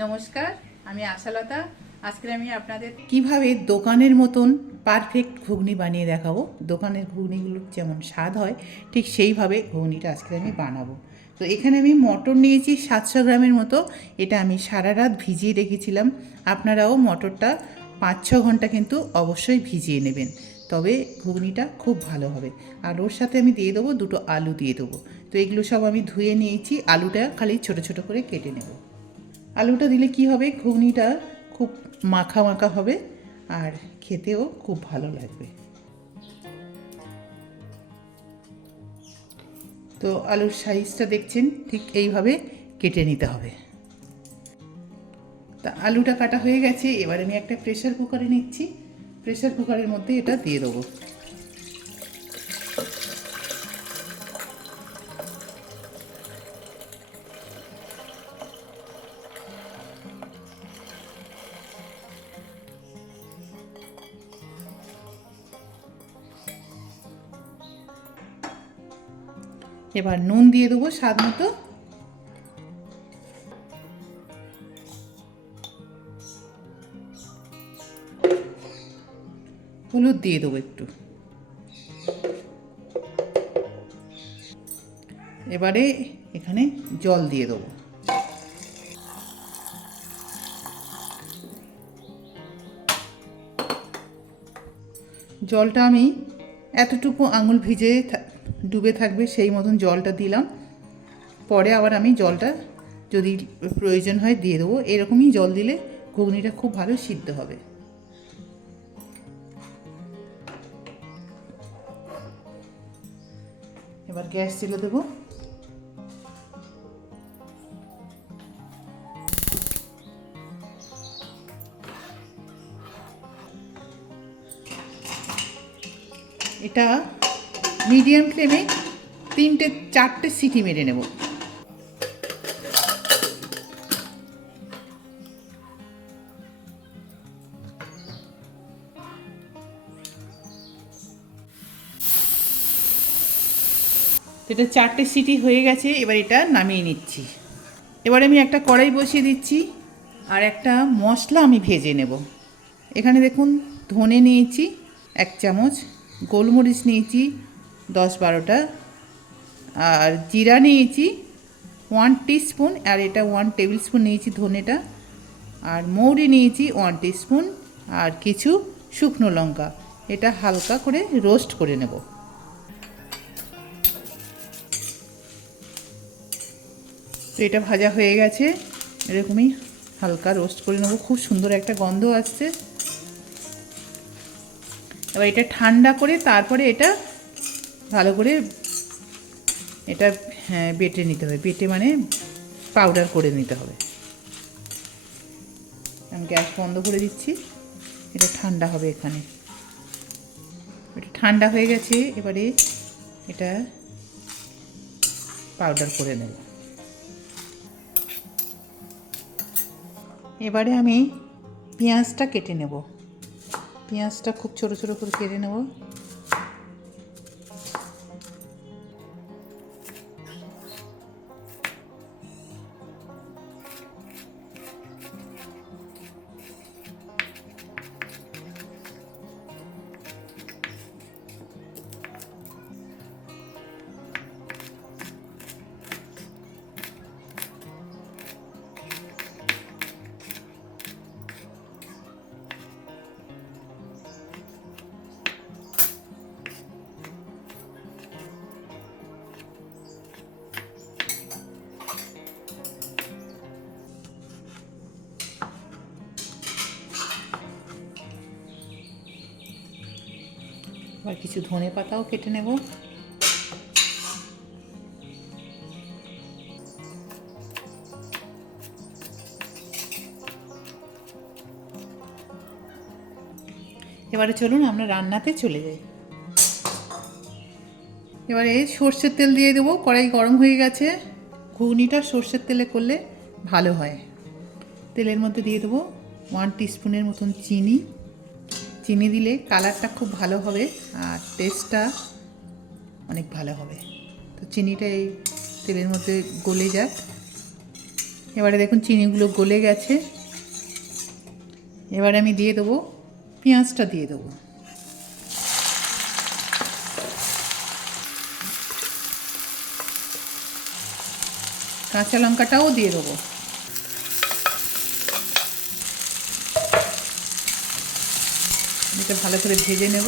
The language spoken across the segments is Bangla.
নমস্কার, আমি আশালতা। আজকে আমি আপনাদের কীভাবে দোকানের মতন পারফেক্ট ঘুগনি বানিয়ে দেখাবো? দোকানের ঘুগনিগুলোর যেমন স্বাদ হয়, ঠিক সেইভাবে ঘুগনিটা আজকে আমি বানাবো। তো এখানে আমি মটর নিয়েছি সাতশো গ্রামের মতো। এটা আমি সারা রাত ভিজিয়ে রেখেছিলাম। আপনারাও মটরটা পাঁচ ছ ঘণ্টা কিন্তু অবশ্যই ভিজিয়ে নেবেন। তবে ঘুগনিটা খুব ভালো হবে। আর ওর সাথে আমি দিয়ে দেবো দুটো আলু দিয়ে দেবো। তো এগুলো সব আমি ধুয়ে নিয়েছি। আলুটা খালি ছোট ছোট করে কেটে নেব। আলুটা দিলে কি হবে? ঘুগনিটা খুব মাখা মাখা হবে আর খেতেও খুব ভালো লাগবে। তো আলুর সাইজটা দেখছেন, ঠিক এইভাবে কেটে নিতে হবে। তা আলুটা কাটা হয়ে গেছে, এবার আমি একটা প্রেশার কুকারে নিচ্ছি। প্রেশার কুকারের মধ্যে এটা দিয়ে দেবো। এবার নুন দিয়ে দেবো স্বাদ মতো। হলুদ দিয়ে দেবো একটু। এবারে এখানে জল দিয়ে দেবো। জলটা আমি এতটুকু আঙুল ভিজে ডুবে থাকবে, সেই মতন জলটা দিলাম। পরে আবার আমি জলটা যদি প্রয়োজন হয় দিয়ে দেবো। এরকমই জল দিলে ঘুগনিটা খুব ভালো সিদ্ধ হবে। এবার গ্যাস জ্বেলে দেবো। এটা মিডিয়াম ফ্লেমে তিনটে, চারটে সিটি মেরে নেব। এটা চারটে সিটি হয়ে গেছে, এবার এটা নামিয়ে নিচ্ছি। এবার আমি একটা কড়াই বসিয়ে দিচ্ছি, আর একটা মশলা আমি ভেজে নেব। এখানে দেখুন, ধনে নিয়েছি, এক চামচ, গোলমরিচ নিয়েছি দশ বারোটা। আর জিরা নিয়েছি ওয়ান স্পুন আর এটা ওয়ান টেবিল স্পুন নিয়েছি ধনেটা। আর মৌরি নিয়েছি ওয়ান স্পুন আর কিছু শুকনো লঙ্কা। এটা হালকা করে রোস্ট করে নেব। এটা ভাজা হয়ে গেছে। এরকমই হালকা রোস্ট করে নেব। খুব সুন্দর একটা গন্ধ আসছে। এবার এটা ঠান্ডা করে তারপরে এটা ভালো করে এটা হ্যাঁ বেটে নিতে হবে। বেটে মানে পাউডার করে নিতে হবে। আমি গ্যাস বন্ধ করে দিচ্ছি। এটা ঠান্ডা হবে এখানে। এটা ঠান্ডা হয়ে গেছে, এবারে এটা পাউডার করে নেব। এবারে আমি পেঁয়াজটা কেটে নেব। পেঁয়াজটা খুব ছোট ছোট করে কেটে নেব। আর কিছু ধনে পাতাও কেটে নেব। এবারে চলুন আমরা রান্নাতে চলে যাই। এবারে সর্ষের তেল দিয়ে দেবো, কড়াই গরম হয়ে গেছে। ঘুগনিটা সর্ষের তেলে করলে ভালো হয়। তেলের মধ্যে দিয়ে দেবো ওয়ান টিস্পুনের মতন চিনি। চিনি দিলে কালারটা খুব ভালো হবে আর টেস্টটা অনেক ভালো হবে। তো চিনিটা এই তেলের মধ্যে গলে যাক। এবারে দেখুন চিনিগুলো গলে গেছে। এবারে আমি দিয়ে দেবো, পেঁয়াজটা দিয়ে দেবো। কাঁচা লঙ্কাটাও দিয়ে দেবো। এটা ভালো করে ভেজে নেব।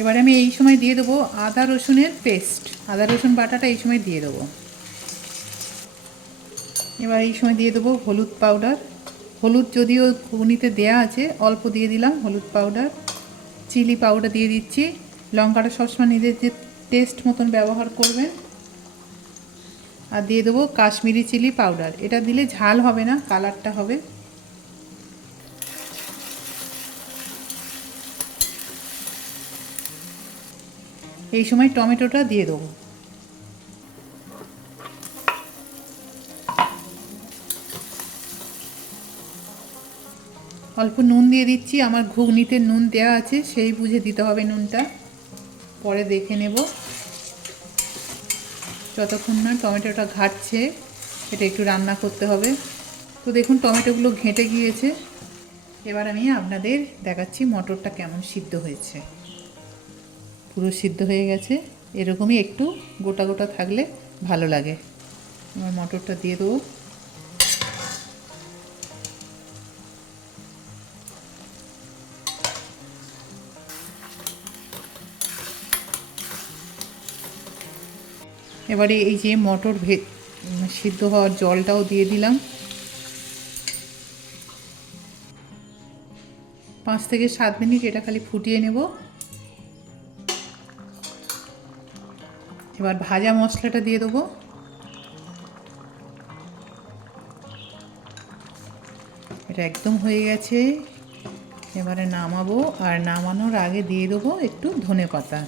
এবারে আমি এই সময় দিয়ে দেবো আদা রসুনের পেস্ট। আদা রসুন বাটাটা এই সময় দিয়ে দেবো। এবার এই সময় দিয়ে দেবো হলুদ পাউডার। হলুদ যদিও ঘুগনিতে দেয়া আছে, অল্প দিয়ে দিলাম হলুদ পাউডার। চিলি পাউডার দিয়ে দিচ্ছি। লঙ্কাটা সবসময় নিজের যে টেস্ট মতন ব্যবহার করবেন। আর দিয়ে দেবো কাশ্মীরি চিলি পাউডার। এটা দিলে ঝাল হবে না, কালারটা হবে। এই সময় টমেটোটা দিয়ে দেবো। অল্প নুন দিয়ে দিচ্ছি, আমার ঘুগনিতে নুন দেওয়া আছে, সেই বুঝে দিতে হবে নুনটা। পরে দেখে নেব। যতক্ষণ না টমেটোটা ঘাটছে, এটা একটু রান্না করতে হবে। তো দেখুন, টমেটোগুলো ঘেঁটে গিয়েছে। এবার আমি আপনাদের দেখাচ্ছি মটরটা কেমন সিদ্ধ হয়েছে। পুরো সিদ্ধ হয়ে গেছে। এরকমই একটু গোটা গোটা থাকলে ভালো লাগে। আমার মটরটা দিয়ে দেবো। এবারে এই যে মটর ভে সিদ্ধ হওয়ার জলটাও দিয়ে দিলাম। পাঁচ থেকে সাত মিনিট এটা খালি ফুটিয়ে নেব। এবার ভাজা মশলাটা দিয়ে দেবো। এটা একদম হয়ে গেছে। এবারে নামাবো। আর নামানোর আগে দিয়ে দেবো একটু ধনে পাতা।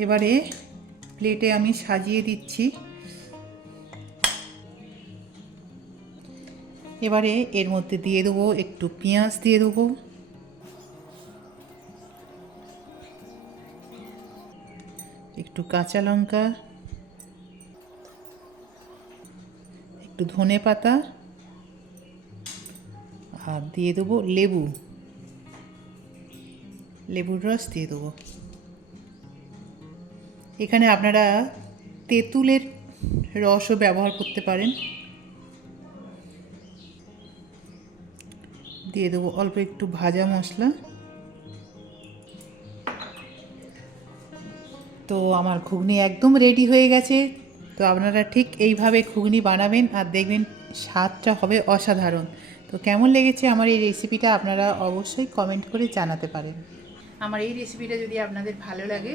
এবারে প্লেটে আমি সাজিয়ে দিচ্ছি। এবারে এর মধ্যে দিয়ে দেবো একটু পেঁয়াজ দিয়ে দেবো। একটু কাঁচা লঙ্কা। একটু ধনে পাতা। আর দিয়ে দেবো লেবু। লেবুর রস দিয়ে দেবো। এখানে আপনারা তেঁতুলের রসও ব্যবহার করতে পারেন। দিয়ে দেবো অল্প একটু ভাজা মশলা। তো আমার ঘুগনি একদম রেডি হয়ে গেছে। তো আপনারা ঠিক এইভাবে ঘুগনি বানাবেন আর দেখবেন স্বাদটা হবে অসাধারণ। তো কেমন লেগেছে আমার এই রেসিপিটা আপনারা অবশ্যই কমেন্ট করে জানাতে পারেন। আমার এই রেসিপিটা যদি আপনাদের ভালো লাগে